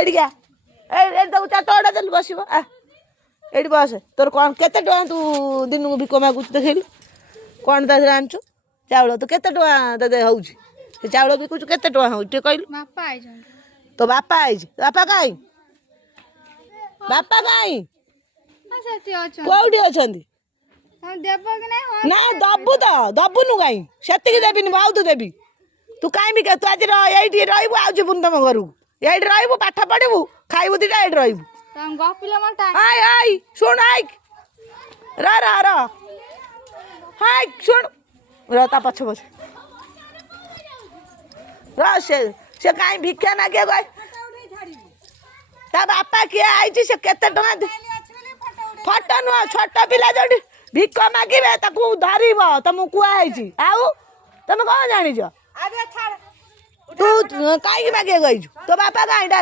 एठी क्या ए तो चाटोड़ा चल बसिबो आ एठी बस तोर कौन केते टका तू दिन को भिक मागु देखिलु कौन ता आनचु चाउल तू केते टका दे होउची से चाउल बिकुचु केते टका होउ ते कहलु बापा आई जन तो बापा आई बापा काई बापा काई सेठी अछन कोउडी अछंदी हम देबो कि नहीं ना दबु नु काई सेति देबिनी बहुत देबी तू काई भी तू आज एठी रहइबु आ जिबुन तम घरु एठी रहइबु पाठ पढिबु खाइबु दिटा एठी रहइबु हम गपिला मन टाइम आय आय सुन आय रा हाय सुन रा ता पछ पछ रा से काई भिक्षा मागे गय ता बापा के आइची से केते टका दे फटो नु छोट पिला जोडी भिक मागिबे ताकू धरिबो तमु कुआ आइची आउ तमे कोन जानि छ अबे छाड़ तू काई मागे गइछु तो बापा काई